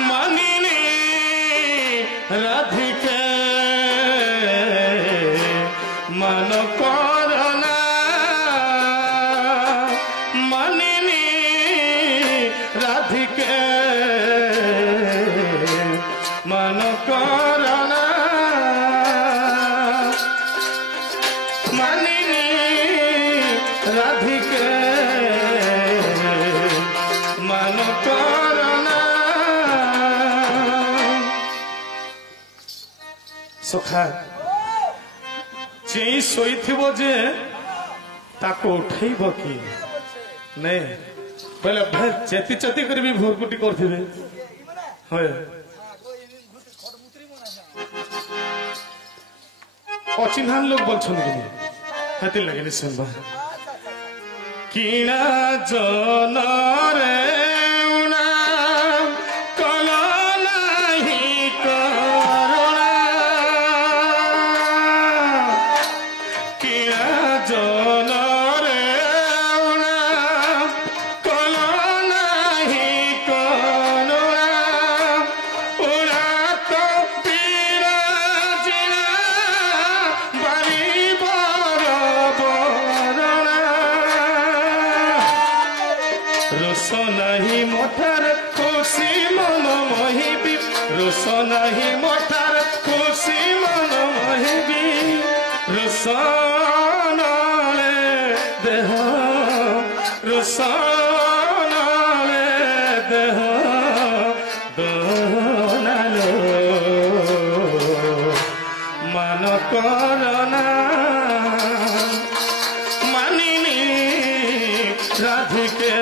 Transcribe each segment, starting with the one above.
मानिनी राधिके मन करना मानिनी राधिके मन करना मानिनी राधिके मन करना सखा चेई शोइथिबो जे ताको उठैब कि नहीं पहले भाई चेती चेती कर भी भोरकुटी करथिबे होय अचिन्हान लोग बोलछन कि हाथी लगेनी सुनबा किना जन रे नहीं मोटर खुशी मन मोहिबी रुस नहीं मोटर खुशी मन मोहिबी रुसनाले देह रुसनाले देह दोनालो मन करना मानिनी राधिके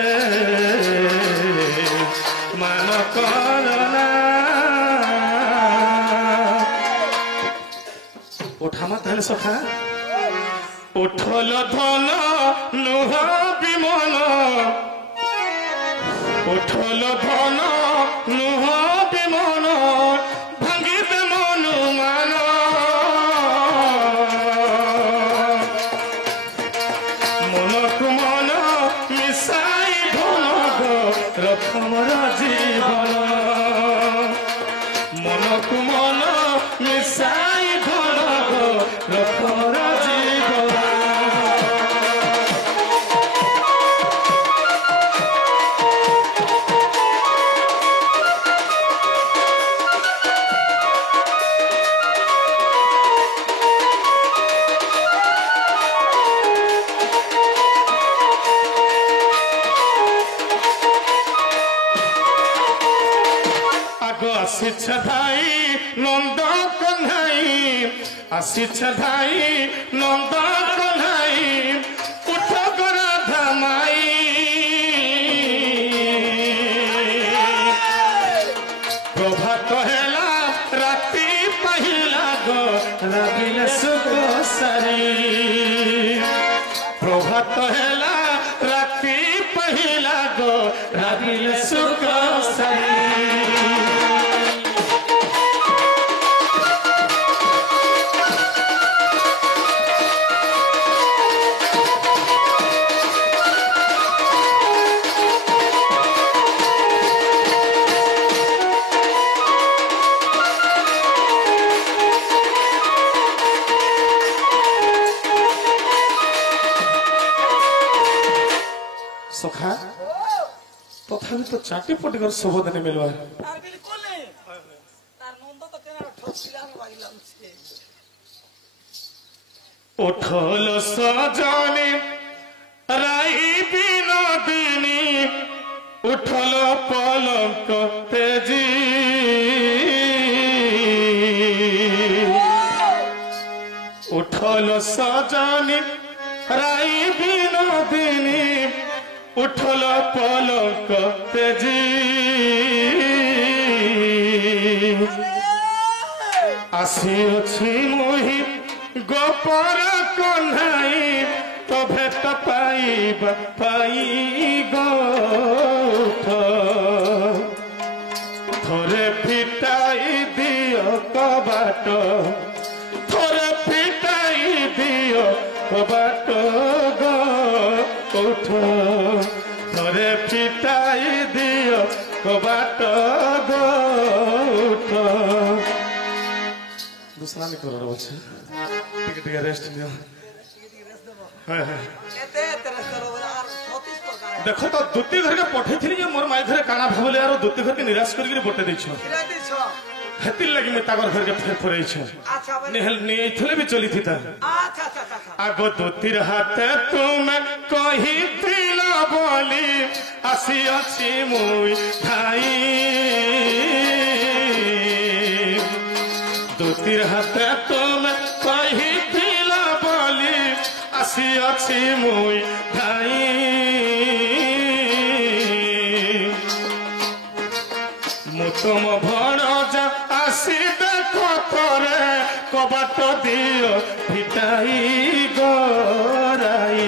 मन करना उठामा ताले सखा उठल धन नुह विमन उठल धन नुह विमन भांगी दे मनु मान मनकु मन मिसाई धन रथमर जीवन मनकु मन मिसाई धन रथमर जीवन आसिछ भाई नंद कन्हाई आसिछ भाई नंद कन्हाई उठ गरा धमाई प्रभात हेला राति पहिला गो रागिले सुख सारी प्रभात हेला राति पहिला गो रागिले सुख सारी सखा तथापि तो चाटी पटिकर शोभन मिलवा उठल सजनी राई बिनोदिनी उठल पलक तेजी उठल सजनी राई बिनोदिनी उठल पलक तेजी आसी अछि मोहि गोपर कन्हाई तो भेट पाइब पाई गोठ थोरे फिटाई दियो कबाट थोरे फिटाई दियो कबाट गोठ थोरे फिटाई दियो कबाट गोठ दूसरा नहीं करो बच्चे ठीक है रेस्ट लियो देखो तो दुती घर के पठे थी मोर माई घर काना भावले यार दुती घर के निराश करके बटे देछो हेतिल लगी में तागर घर के फेर फुरई छ नेहल ने थले भी चली थी ता आगो दुतीर हाथ तुम कही दिला बोली आसी अछि मुई भाई दुतीर हाथ तुम कही दिला बोली आसी अछि मुई भाई तुम भणजा आसी देखो थोरे कबाट दियो फिटाई गराई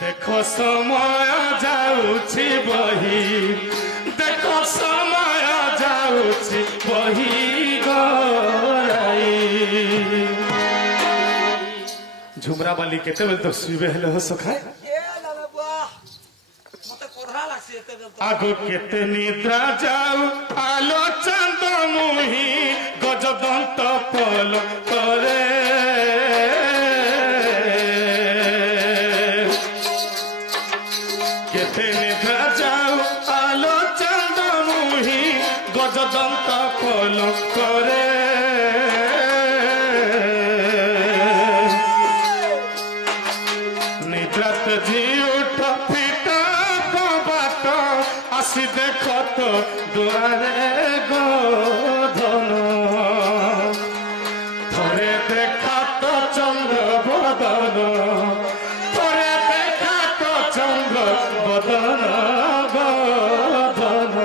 देखो समय जाउछि बही देखो समय जाउछि बही गराई झुमरा बाली केते बेल तो सुबे हेले हो सखाए आगो केते निद्रा जाऊ आलो चंद मुही गजदंत पल करे केते निद्रा जाऊ आलो चंद मुही गजदंत पल करे निद्रा जी उठ आसी देख तो दुआरे गोधन थोड़े देखा तो चंद्र बदन थोड़े देखा तो चंद्र बदन गोधन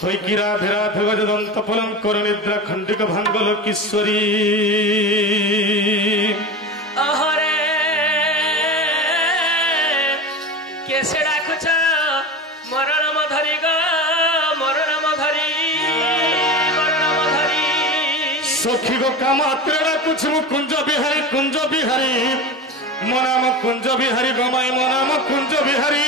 होई राधे राधे गजदंत पलंकर निद्रा खंडिक भांगल किशोरी केसे डाकुछ मोर नाम धरी ग मोर नाम धरी सखी गो कामात्र डाकुछ मु कुंज बिहारी मो नाम कुंज बिहारी गमाई मो नाम कुंज बिहारी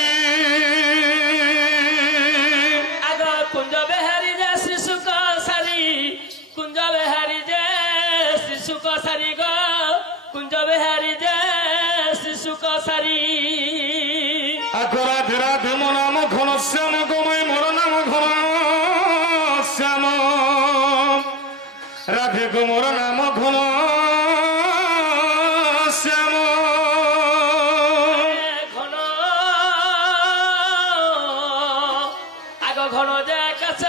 आग कुंज बिहारी जे शिशु को सारी कुंज बिहारी जे शिशु को सारी ग कुंज बिहारी जे शिशु को सारी आगो राधे राधे मो नाम घन श्याम गमाई मोर नाम घन श्याम राधे गो मोर नाम घन श्याम घन आग घन जे आकाश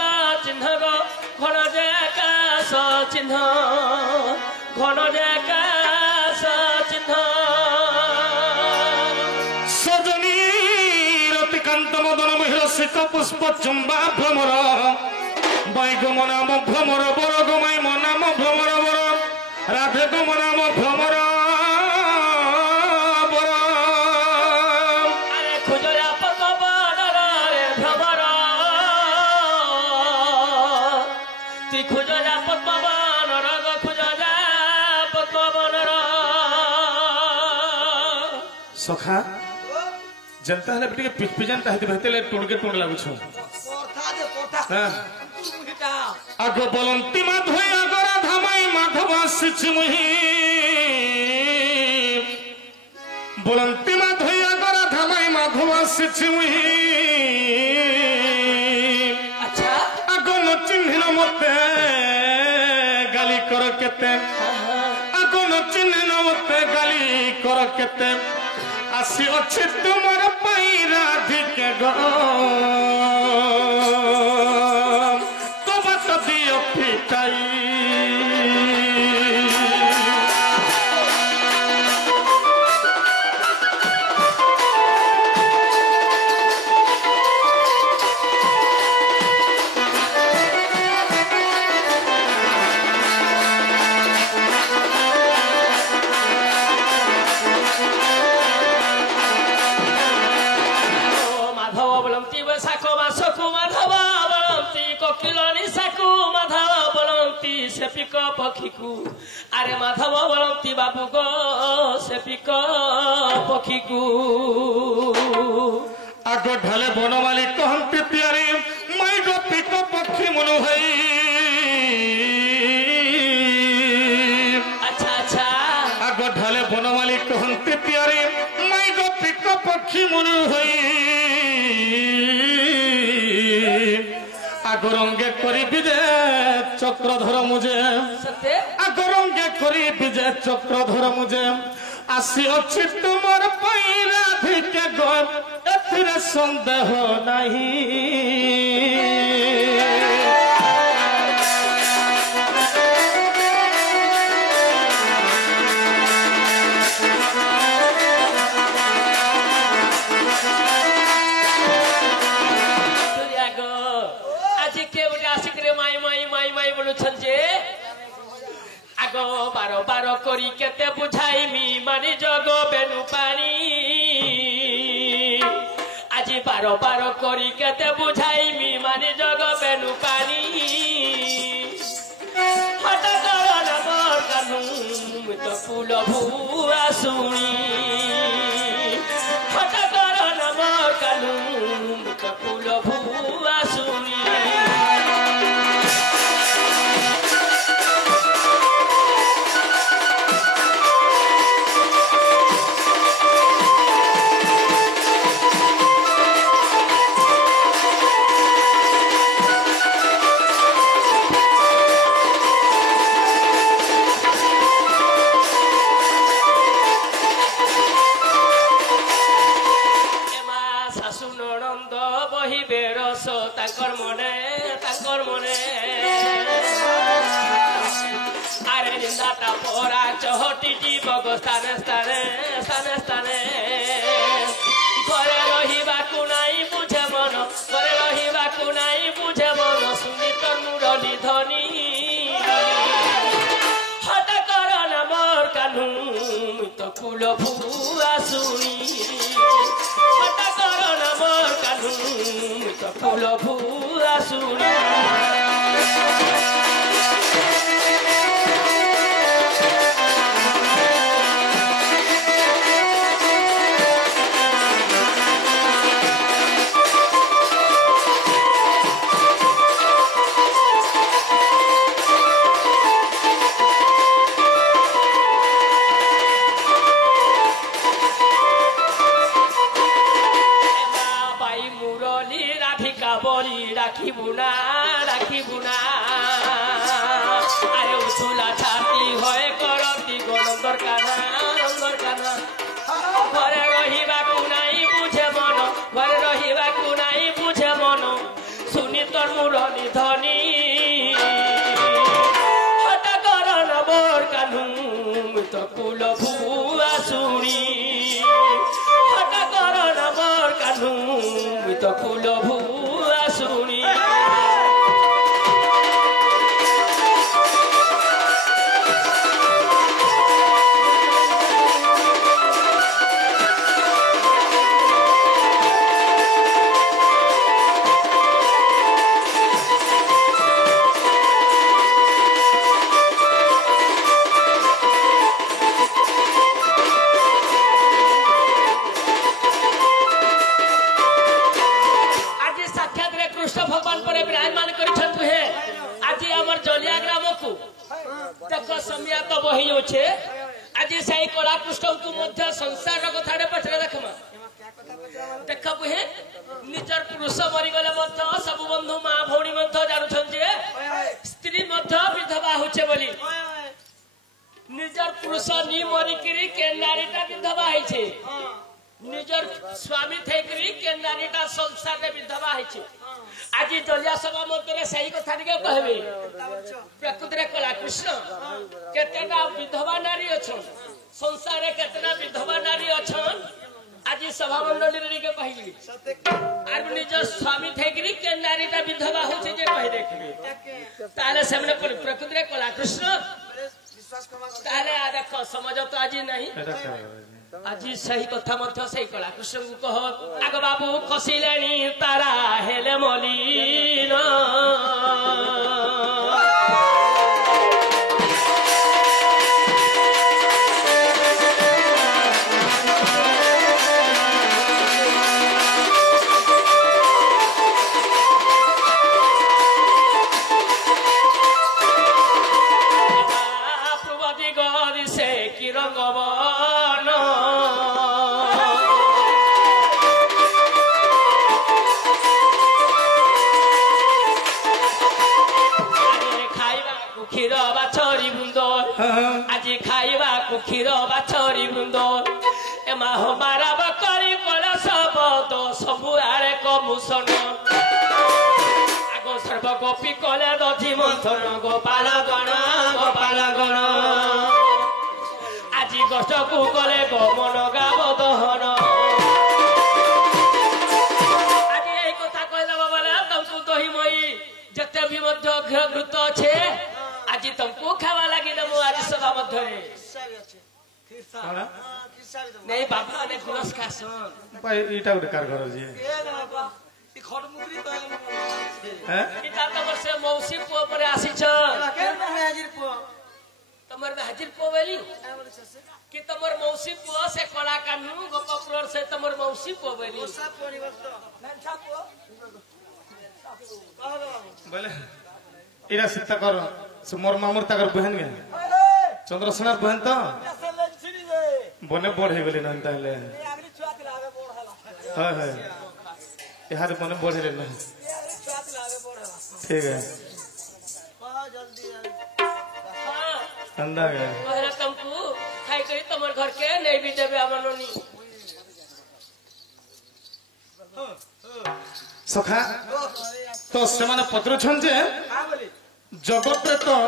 चिन्ह गो घन जे आकाश चिन्ह घन जे आकाश चिन्ह मदन महिर शिख पुष्प चुंबा भ्रमर बैग मो नाम भ्रमर बर गमाई मो नाम भ्रमर बर राधे गो मो नाम भ्रमर बर अरे खुजरा पद्मवन रे भ्रमर ती खुजरा पद्मवन रग खुजरा पद्मवन सखा जनता है बेटे पिच पिजनता है बहते टूण के टूण लागू छो आगो बलंती माधव आगरा धामाई माधव सिच मुही बलंती माधव आगरा धामाई माधव सिच मुही अच्छा आगो न चिन्हिन मते गाली कर केते आगो न चिन्हिन मते गाली कर केते आसी अच्छे तुमर पाई राधिके गो तो बत दियो पिटाई से पिक पक्षी को अरे माधव बोलती बाबू गो से पिक पक्षी को आगो ढाले बनमाली कहते प्यारे मैं गो पिक पक्षी मनु है अच्छा अच्छा आगो ढाले बनमाली कहते प्यारे मैं गो पिक पक्षी मनु है आगो रंगे करी विजय चक्रधर मुझे आगो रंगे करी विजय चक्रधर मुझे आसी अच्छी तुमर पैरा भिके गो एथिरे संदेह नहीं आगो बारो बारो करी केते बुझाइमी मानी जगो बेनु पानी आज बारो बारो करी केते बुझाइमी मानी जगो बेनु पानी हटा करो ना मोर कानू तो फूल भुआ सुनी हटा करो ना मोर कानू तो फूल भुआ सुनी अरे निंदाटा पोरा चहटी जीवगो स्थाने स्थाने स्थाने स्थाने घरे रहिबाकु नाई बुझे मन घरे रहिबाकु नाई बुझे मन सुनी तो मुरली ध्वनि हटा कर ना मोर कानू तो फूल भुआ सुनी हटा कर ना मोर कानू तो फूल भुआ सुनी राखी बुना अरे उछुला छाती होए करती गणंदर काना घरे रहिबाकु नाई बुझे मन घरे रहिबाकु नाई बुझे मन सुनी तोर मुरली ध्वनि हटा कर ना मोर कानू तो फूल भुआ सुनी हटा कर ना मोर कानू तो फूल भुआ सुनी समिया तो बही अच्छे आज से कला कृष्ण को संसार कथा पचरे देखमा देख बुहे निजर पुरुष मरीगले सब बंधु माँ भौणी जानून स्त्री विधवा होचे बोली निजर पुरुष नी मरिकी के नारीटा विधवा है निजर स्वामी थे के नारीटा संसार विधवा है आज जलिया सभा मध्य से कथा कहबे प्रकृति कला कृष्ण केतेटा विधवा नारी अच्छन संसार केतेटा विधवा नारी अच्छन आज सभा मंडली के कहली आर निज स्वामी थे के नारीटा विधवा होचे जे कहि देखबे ताले सेमने प्रकृति कला कृष्ण ताले आ देख समझ तो आज नहीं आज सही कथा मध्य सही कला कृष्ण को कह आग बाबू खसिलेनी तारा हेले मलिन মুসন আগ সর্ব গোপী কলে দধি মন্থন গোপাল গণ আজি কষ্টকু কলে গমন গাব দহন আজি এই কথা কইলা বলে তমকু দহি মই যেতে भी मध्य घृत আছে আজি তমকু খাওয়া লাগি দেবো আজি সভা মধ্যে नहीं बाबा ने गुलस खासन भाई इटा गुटे कार घर जे ई खडमुगरी तो हैं इटा तमर से मौसी पो परे आसी छ के में हाजिर पो तमर में हाजिर पो वेली कि तमर मौसी पो से कला कानू गोपपुर से तमर मौसी पो वेली सब परिवर्त नंसा पो बोले इरा सीता कर मोर मामूर ताकर बहन गे चंद्रसेनार बहन तो बने बढ़े गेली न ताले हां हां यार बने बढ़े ले ठीक है हां जल्दी हां अंदा गए अरे तुमको खाई करी तमर घर के नहीं भी देबे हमनोनी सखा तो से माने पत्र छन जे हां बोली जगत रे तो